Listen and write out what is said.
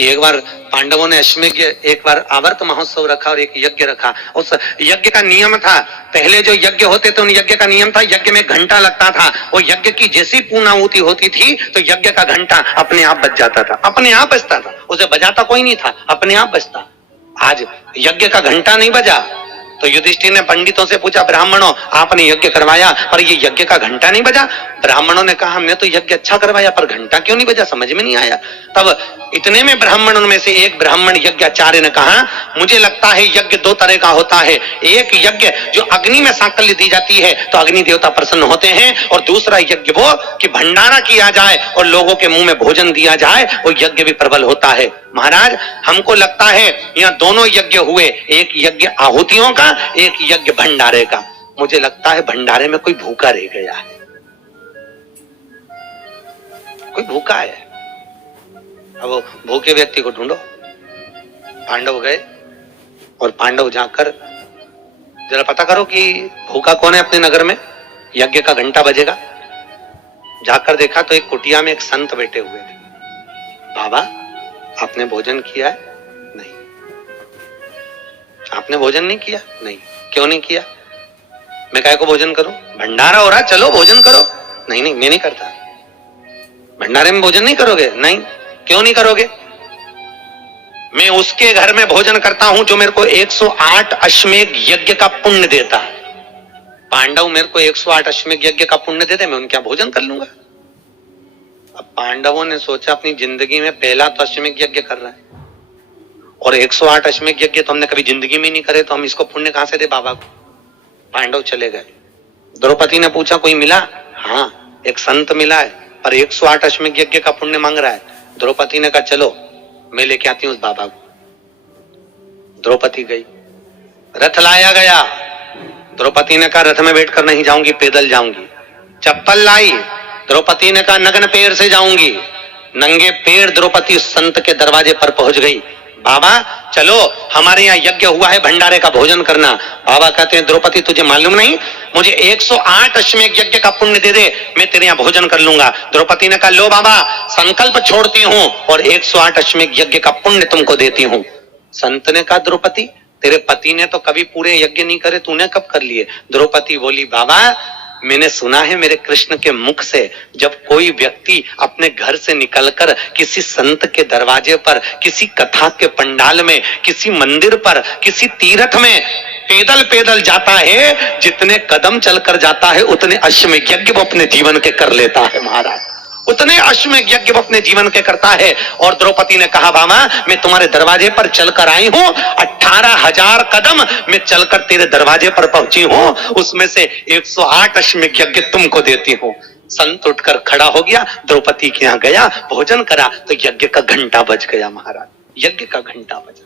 कि एक बार पांडवों ने अश्वमेध, एक बार आवर्त महोत्सव रखा और एक यज्ञ रखा। उस यज्ञ का नियम था, पहले जो यज्ञ होते थे उन यज्ञ का नियम था, यज्ञ में घंटा लगता था। वो यज्ञ की जैसी पूर्णाहुति होती थी तो यज्ञ का घंटा अपने आप बज जाता था, अपने आप बजता था, उसे बजाता कोई नहीं था, अपने आप बजता। आज यज्ञ का घंटा नहीं बजा तो युधिष्ठिर ने पंडितों से पूछा, ब्राह्मणों आपने यज्ञ करवाया पर ये यज्ञ का घंटा नहीं बजा। ब्राह्मणों ने कहा हमने तो यज्ञ अच्छा करवाया पर घंटा क्यों नहीं बजा, समझ में नहीं आया। तब इतने में ब्राह्मणों में से एक ब्राह्मण यज्ञाचार्य ने कहा, मुझे लगता है यज्ञ दो तरह का होता है, एक यज्ञ जो अग्नि में साकल्य दी जाती है तो अग्नि देवता प्रसन्न होते हैं, और दूसरा यज्ञ वो कि भंडारा किया जाए और लोगों के मुंह में भोजन दिया जाए, वो यज्ञ भी प्रबल होता है। महाराज हमको लगता है यहाँ दोनों यज्ञ हुए, एक यज्ञ आहुतियों का, एक यज्ञ भंडारे का। मुझे लगता है भंडारे में कोई भूखा रह गया है, कोई भूखा है। अब भूखे व्यक्ति को ढूंढो। पांडव गए और पांडव जाकर जरा पता करो कि भूखा कौन है अपने नगर में, यज्ञ का घंटा बजेगा। जाकर देखा तो एक कुटिया में एक संत बैठे हुए थे। बाबा आपने भोजन किया है? नहीं। आपने भोजन नहीं किया? नहीं। क्यों नहीं किया? मैं काहे को भोजन करूं, भंडारा हो रहा, चलो भोजन करो। नहीं नहीं मैं नहीं करता। भंडारे में भोजन नहीं करोगे? नहीं। क्यों नहीं करोगे? मैं उसके घर में भोजन करता हूं जो मेरे को 108 अश्वमेध यज्ञ का पुण्य देता है। पांडव मेरे को 108 अश्वमेध यज्ञ का पुण्य देते, मैं उनके यहाँ भोजन कर लूंगा। अब पांडवों ने सोचा अपनी जिंदगी में पहला तो अश्वमेध यज्ञ कर रहा है और 108 अश्वमेध यज्ञ तो हमने कभी जिंदगी में नहीं करे, तो हम इसको पुण्य कहां से दे बाबा को। पांडव चले गए। द्रौपदी ने पूछा कोई मिला? हाँ एक संत मिला है पर 108 अश्वमेध यज्ञ का पुण्य मांग रहा है। द्रौपदी ने कहा चलो मैं लेके आती हूँ उस बाबा को। द्रौपदी गई, रथ लाया गया। द्रौपदी ने कहा रथ में बैठकर नहीं जाऊंगी, पैदल जाऊंगी। चप्पल लाई, द्रौपदी ने कहा नग्न पैर से जाऊंगी। नंगे पैर द्रौपदी उस संत के दरवाजे पर पहुंच गई। बाबा चलो हमारे यहाँ यज्ञ हुआ है, भंडारे का भोजन करना। बाबा कहते हैं द्रौपदी तुझे मालूम नहीं, मुझे 108 अश्वमेध यज्ञ का पुण्य दे दे, मैं तेरे यहाँ भोजन कर लूंगा। द्रौपदी ने कहा लो बाबा संकल्प छोड़ती हूँ और 108 अश्वमेध यज्ञ का पुण्य तुमको देती हूँ। संत ने कहा द्रौपदी तेरे पति ने तो कभी पूरे यज्ञ नहीं करे, तूने कब कर लिए? द्रौपदी बोली बाबा मैंने सुना है मेरे कृष्ण के मुख से, जब कोई व्यक्ति अपने घर से निकलकर किसी संत के दरवाजे पर, किसी कथा के पंडाल में, किसी मंदिर पर, किसी तीर्थ में पैदल पैदल जाता है, जितने कदम चलकर जाता है उतने अश्वमेध यज्ञ वो अपने जीवन के कर लेता है महाराज, उतने अश्वमेध यज्ञ वो अपने जीवन के करता है। और द्रौपदी ने कहा बाबा मैं तुम्हारे दरवाजे पर चलकर आई हूं, 18,000 कदम मैं चलकर तेरे दरवाजे पर पहुंची हूं, उसमें से 108 अश्वमेध यज्ञ तुमको देती हूं। संत उठकर खड़ा हो गया, द्रौपदी के यहाँ गया, भोजन करा तो यज्ञ का घंटा बज गया महाराज, यज्ञ का घंटा बजा।